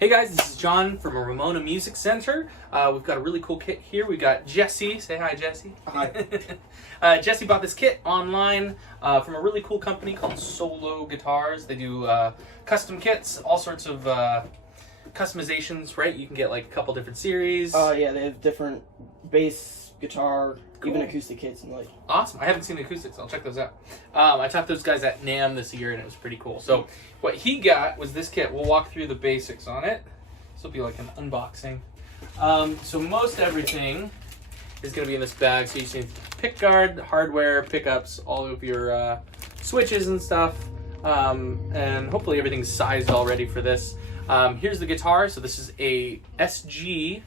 Hey guys, this is John from Ramona Music Center. We've got a really cool kit here. We got Jesse. Say hi, Jesse. Hi. Jesse bought this kit online from a really cool company called Solo Guitars. They do custom kits, all sorts of customizations, right? You can get like a couple different series. Yeah, they have different bass, guitar, Cool. even acoustic kits and like. Awesome. I haven't seen the acoustics. I'll check those out. I taught those guys at NAMM this year, and it was pretty cool. So what he got was this kit. We'll walk through the basics on it. This will be like an unboxing. So most everything is going to be in this bag. So you see pick guard, hardware, pickups, all of your switches and stuff. And hopefully everything's sized already for this. Here's the guitar. So this is a SG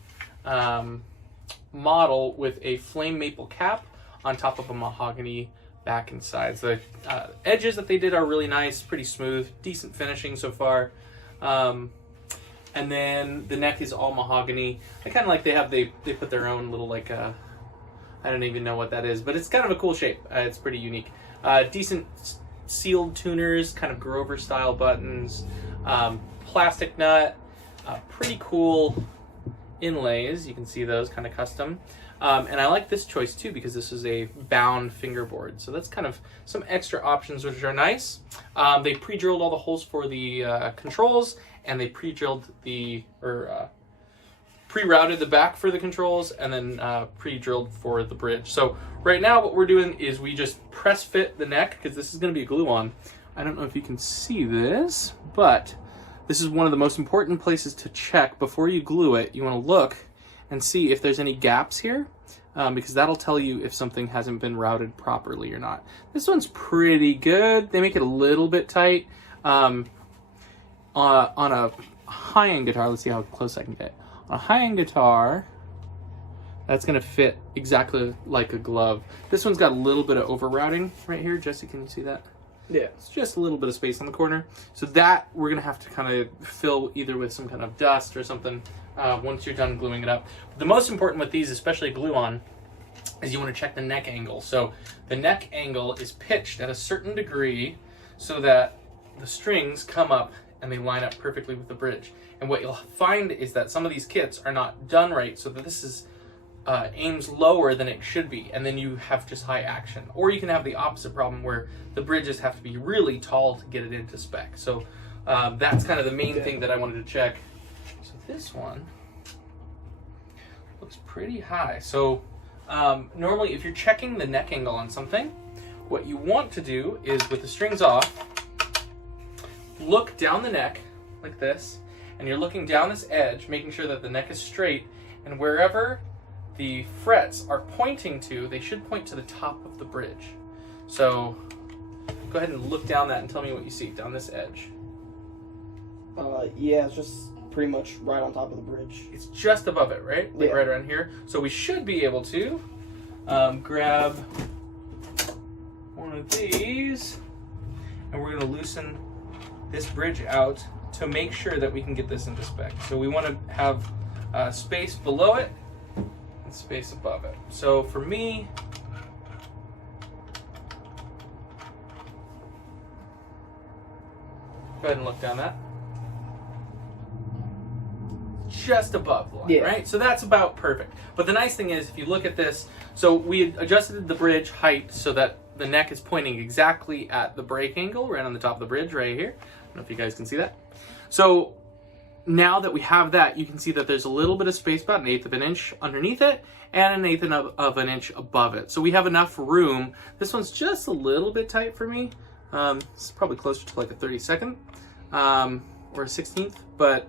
model with a flame maple cap on top of a mahogany back and sides. The edges that they did are really nice, pretty smooth, decent finishing so far. And then the neck is all mahogany. I kind of like they put their own little like I don't even know what that is, but it's kind of a cool shape. It's pretty unique. Decent sealed tuners, kind of Grover style buttons, plastic nut, pretty cool inlays. You can see those kind of custom. And I like this choice too because this is a bound fingerboard. So that's kind of some extra options which are nice. They pre-drilled all the holes for the controls, and they pre-drilled pre-routed the back for the controls, and then pre-drilled for the bridge. So right now what we're doing is we just press fit the neck because this is going to be a glue-on. I don't know if you can see this, but this is one of the most important places to check before you glue it. You want to look and see if there's any gaps here, because that'll tell you if something hasn't been routed properly or not. This one's pretty good. They make it a little bit tight. On a high-end guitar, let's see how close I can get. On a high-end guitar, that's going to fit exactly like a glove. This one's got a little bit of over-routing right here. Jesse, can you see that? Yeah. It's just a little bit of space on the corner. So that we're going to have to kind of fill either with some kind of dust or something once you're done gluing it up. But the most important with these, especially glue-on, is you want to check the neck angle. So the neck angle is pitched at a certain degree so that the strings come up and they line up perfectly with the bridge. And what you'll find is that some of these kits are not done right, so that this is aims lower than it should be, and then you have just high action. Or you can have the opposite problem where the bridges have to be really tall to get it into spec. So that's kind of the main thing that I wanted to check. So this one looks pretty high. So normally if you're checking the neck angle on something, what you want to do is with the strings off, look down the neck like this, and you're looking down this edge, making sure that the neck is straight, and wherever the frets are pointing to, they should point to the top of the bridge. So go ahead and look down that and tell me what you see down this edge. Yeah, it's just pretty much right on top of the bridge. It's just above it, right? Like Yeah. right around here. So we should be able to grab one of these, and we're going to loosen this bridge out to make sure that we can get this into spec. So we want to have space below it and space above it. So for me, go ahead and look down that. Just above the line, Yeah. right? So that's about perfect. But the nice thing is, if you look at this, so we adjusted the bridge height so that the neck is pointing exactly at the break angle, right on the top of the bridge, right here. I don't know if you guys can see that. So now that we have that, you can see that there's a little bit of space, about 1/8 of an inch underneath it, and 1/8 of an inch above it. So we have enough room. This one's just a little bit tight for me. It's probably closer to like a 32nd or a 16th, but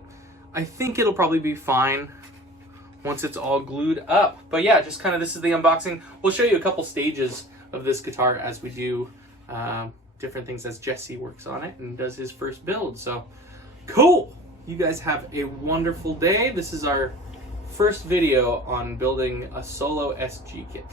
I think it'll probably be fine once it's all glued up. But yeah, just kind of, this is the unboxing. We'll show you a couple stages of this guitar as we do different things as Jesse works on it and does his first build. So cool. You guys have a wonderful day. This is our first video on building a Solo SG kit.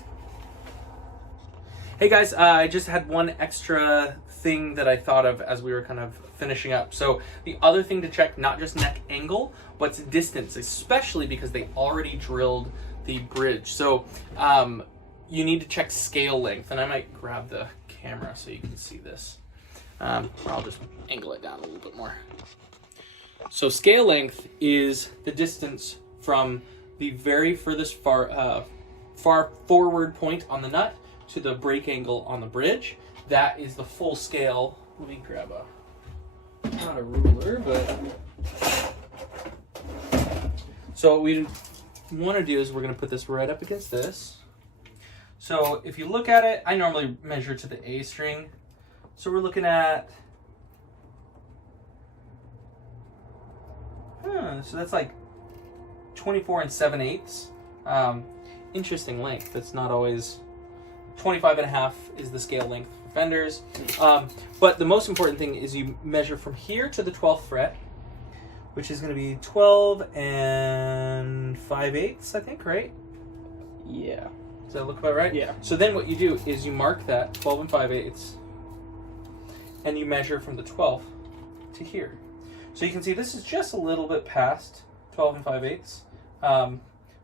Hey guys, I just had one extra thing that I thought of as we were kind of finishing up. So the other thing to check, not just neck angle, but distance, especially because they already drilled the bridge. So you need to check scale length, and I might grab the camera so you can see this. Or I'll just angle it down a little bit more. So scale length is the distance from the very furthest far forward point on the nut to the break angle on the bridge. That is the full scale. Let me grab not a ruler, but so what we want to do is we're going to put this right up against this. So if you look at it, I normally measure to the A string. So we're looking at, so that's like 24 7/8. Interesting length. That's not always, 25.5 is the scale length for fenders. But the most important thing is you measure from here to the 12th fret, which is going to be 12 5/8, I think, right? Yeah. Does that look about right? Yeah. So then what you do is you mark that 12 5/8, and you measure from the 12th to here. So you can see this is just a little bit past 12 5/8,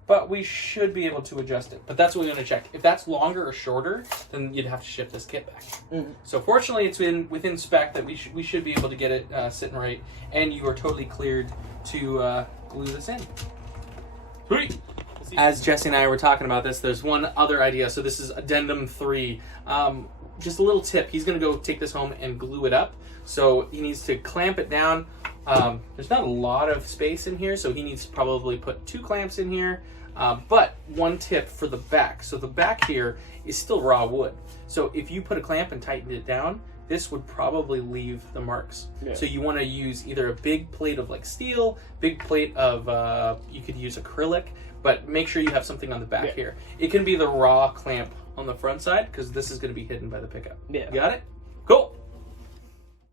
but we should be able to adjust it. But that's what we want to check. If that's longer or shorter, then you'd have to ship this kit back. Mm-hmm. So fortunately, it's within spec that we should be able to get it sitting right, and you are totally cleared to glue this in. Sweet. As Jesse and I were talking about this, there's one other idea. So this is addendum 3. Just a little tip. He's going to go take this home and glue it up. So he needs to clamp it down. There's not a lot of space in here, so he needs to probably put 2 clamps in here. But one tip for the back. So the back here is still raw wood. So if you put a clamp and tighten it down, this would probably leave the marks. Yeah. So you want to use either a big plate of like steel, big plate of, you could use acrylic, but make sure you have something on the back here. It can be the raw clamp on the front side because this is going to be hidden by the pickup. Yeah. Got it?